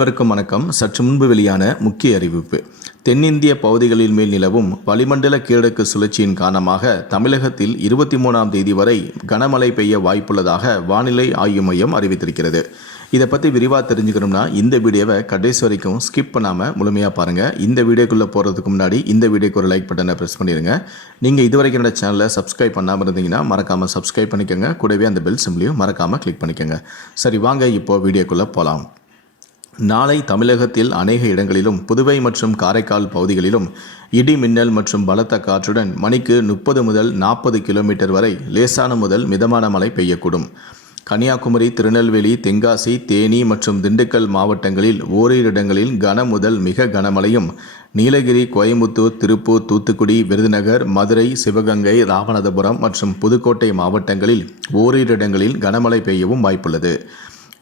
அனைவருக்கும் வணக்கம். சற்று முன்பு வெளியான முக்கிய அறிவிப்பு. தென்னிந்திய பகுதிகளில் மேல் நிலவும் வளிமண்டல கீழடுக்கு சுழற்சியின் காரணமாக தமிழகத்தில் இருபத்தி மூணாம் தேதி வரை கனமழை பெய்ய வாய்ப்புள்ளதாக வானிலை ஆய்வு மையம் அறிவித்திருக்கிறது. இதை பற்றி விரிவாக தெரிஞ்சுக்கணும்னா இந்த வீடியோவை கடைசி வரைக்கும் ஸ்கிப் பண்ணாமல் முழுமையாக பாருங்கள் இந்த வீடியோக்குள்ளே போகிறதுக்கு முன்னாடி இந்த வீடியோக்கு ஒரு லைக் பட்டனை ப்ரெஸ் பண்ணிடுங்க நீங்கள் இது வரைக்கும் என்னோட சேனலை சப்ஸ்கிரைப் பண்ணாமல் இருந்தீங்கன்னா மறக்காமல் சப்ஸ்கிரைப் பண்ணிக்கோங்க. கூடவே அந்த பெல் சிம்லையும் மறக்காமல் கிளிக் பண்ணிக்கோங்க. சரி வாங்க இப்போது வீடியோக்குள்ளே போகலாம் நாளை தமிழகத்தில் அநேக இடங்களிலும் புதுவை மற்றும் காரைக்கால் பகுதிகளிலும் இடி மின்னல் மற்றும் பலத்த காற்றுடன் மணிக்கு முப்பது முதல் நாற்பது கிலோமீட்டர் வரை லேசான முதல் மிதமான மழை பெய்யக்கூடும். கன்னியாகுமரி திருநெல்வேலி தென்காசி தேனி மற்றும் திண்டுக்கல் மாவட்டங்களில் ஓரிரு இடங்களில் கன முதல் மிக கனமழையும் நீலகிரி கோயம்புத்தூர் திருப்பூர் தூத்துக்குடி விருதுநகர் மதுரை சிவகங்கை ராமநாதபுரம் மற்றும் புதுக்கோட்டை மாவட்டங்களில் ஓரிரு இடங்களில் கனமழை பெய்யவும் வாய்ப்புள்ளது.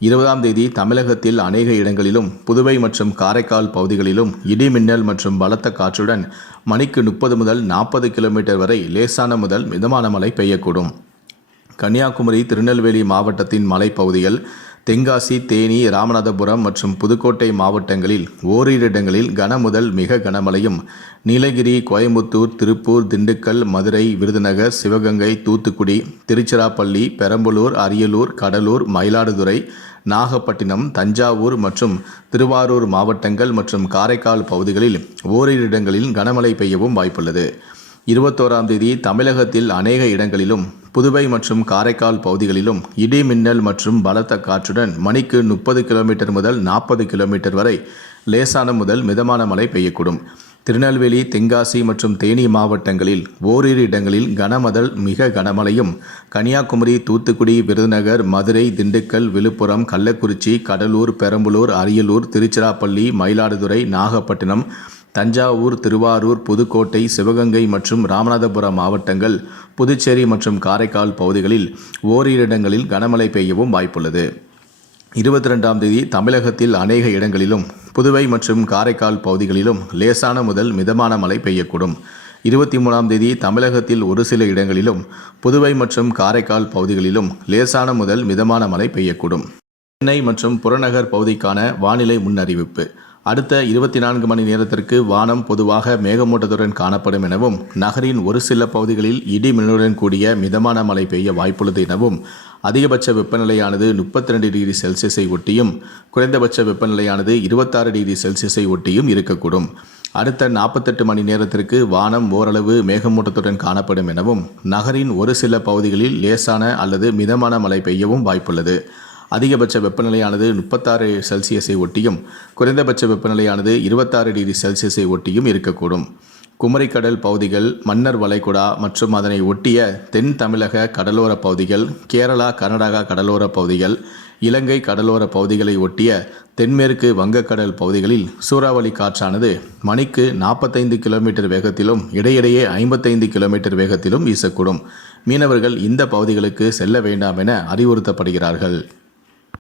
இருபதாம் தேதி தமிழகத்தில் அநேக இடங்களிலும் புதுவை மற்றும் காரைக்கால் பகுதிகளிலும் இடி மின்னல் மற்றும் பலத்த காற்றுடன் மணிக்கு முப்பது முதல் நாற்பது கிலோமீட்டர் வரை லேசான முதல் மிதமான மழை பெய்யக்கூடும். கன்னியாகுமரி திருநெல்வேலி மாவட்டத்தின் மலைப்பகுதிகள் தென்காசி தேனி ராமநாதபுரம் மற்றும் புதுக்கோட்டை மாவட்டங்களில் ஓரிரு இடங்களில் கனமுதல் மிக கனமழையும். நீலகிரி கோயம்புத்தூர் திருப்பூர் திண்டுக்கல் மதுரை விருதுநகர் சிவகங்கை தூத்துக்குடி திருச்சிராப்பள்ளி பெரம்பலூர் அரியலூர் கடலூர் மயிலாடுதுறை நாகப்பட்டினம் தஞ்சாவூர் மற்றும் திருவாரூர் மாவட்டங்கள் மற்றும் காரைக்கால் பகுதிகளில் ஓரிரு இடங்களில் கனமழை பெய்யவும் வாய்ப்புள்ளது. இருபத்தோராம் தேதி தமிழகத்தில் அநேக இடங்களிலும் புதுவை மற்றும் காரைக்கால் பகுதிகளிலும் இடி மின்னல் மற்றும் பலத்த காற்றுடன் மணிக்கு முப்பது கிலோமீட்டர் முதல் நாற்பது கிலோமீட்டர் வரை லேசான முதல் மிதமான மழை பெய்யக்கூடும். திருநெல்வேலி தென்காசி மற்றும் தேனி மாவட்டங்களில் ஓரிரு இடங்களில் கனமதல் மிக கனமழையும் கன்னியாகுமரி தூத்துக்குடி விருதுநகர் மதுரை திண்டுக்கல் விழுப்புரம் கள்ளக்குறிச்சி கடலூர் பெரம்பலூர் அரியலூர் திருச்சிராப்பள்ளி மயிலாடுதுறை நாகப்பட்டினம் தஞ்சாவூர் திருவாரூர் புதுக்கோட்டை சிவகங்கை மற்றும் ராமநாதபுரம் மாவட்டங்கள் புதுச்சேரி மற்றும் காரைக்கால் பகுதிகளில் ஓரிரு இடங்களில் கனமழை பெய்யவும் வாய்ப்புள்ளது. இருபத்தி ரெண்டாம் தேதி தமிழகத்தில் அநேக இடங்களிலும் புதுவை மற்றும் காரைக்கால் பகுதிகளிலும் லேசான முதல் மிதமான மழை பெய்யக்கூடும். இருபத்தி மூணாம் தேதி தமிழகத்தில் ஒரு சில இடங்களிலும் புதுவை மற்றும் காரைக்கால் பகுதிகளிலும் லேசான முதல் மிதமான மழை பெய்யக்கூடும். சென்னை மற்றும் புறநகர் பகுதிக்கான வானிலை முன்னறிவிப்பு. அடுத்த இருபத்தி நான்கு மணி நேரத்திற்கு வானம் பொதுவாக மேகமூட்டத்துடன் காணப்படும் எனவும் நகரின் ஒரு சில பகுதிகளில் இடி மின்னலுடன் கூடிய மிதமான மழை பெய்ய வாய்ப்புள்ளது எனவும் அதிகபட்ச வெப்பநிலையானது முப்பத்தி ரெண்டு டிகிரி செல்சியஸை ஒட்டியும் குறைந்தபட்ச வெப்பநிலையானது இருபத்தாறு டிகிரி செல்சியஸை ஒட்டியும் இருக்கக்கூடும். அடுத்த நாற்பத்தெட்டு மணி நேரத்திற்கு வானம் ஓரளவு மேகமூட்டத்துடன் காணப்படும் எனவும் நகரின் ஒரு சில பகுதிகளில் லேசான அல்லது மிதமான மழை பெய்யவும் வாய்ப்புள்ளது. அதிகபட்ச வெப்பநிலையானது முப்பத்தாறு செல்சியஸை ஒட்டியும் குறைந்தபட்ச வெப்பநிலையானது இருபத்தாறு டிகிரி செல்சியஸை ஒட்டியும் இருக்கக்கூடும். குமரிக்கடல் பகுதிகள் மன்னர் வளைகுடா மற்றும் அதனை ஒட்டிய தென் தமிழக கடலோர பகுதிகள் கேரளா கர்நாடகா கடலோர பகுதிகள் இலங்கை கடலோர பகுதிகளை ஒட்டிய தென்மேற்கு வங்கக்கடல் பகுதிகளில் சூறாவளி காற்றானது மணிக்கு நாற்பத்தைந்து கிலோமீட்டர் வேகத்திலும் இடையிடையே ஐம்பத்தைந்து கிலோமீட்டர் வேகத்திலும் வீசக்கூடும். மீனவர்கள் இந்த பகுதிகளுக்கு செல்ல வேண்டாம் என அறிவுறுத்தப்படுகிறார்கள்.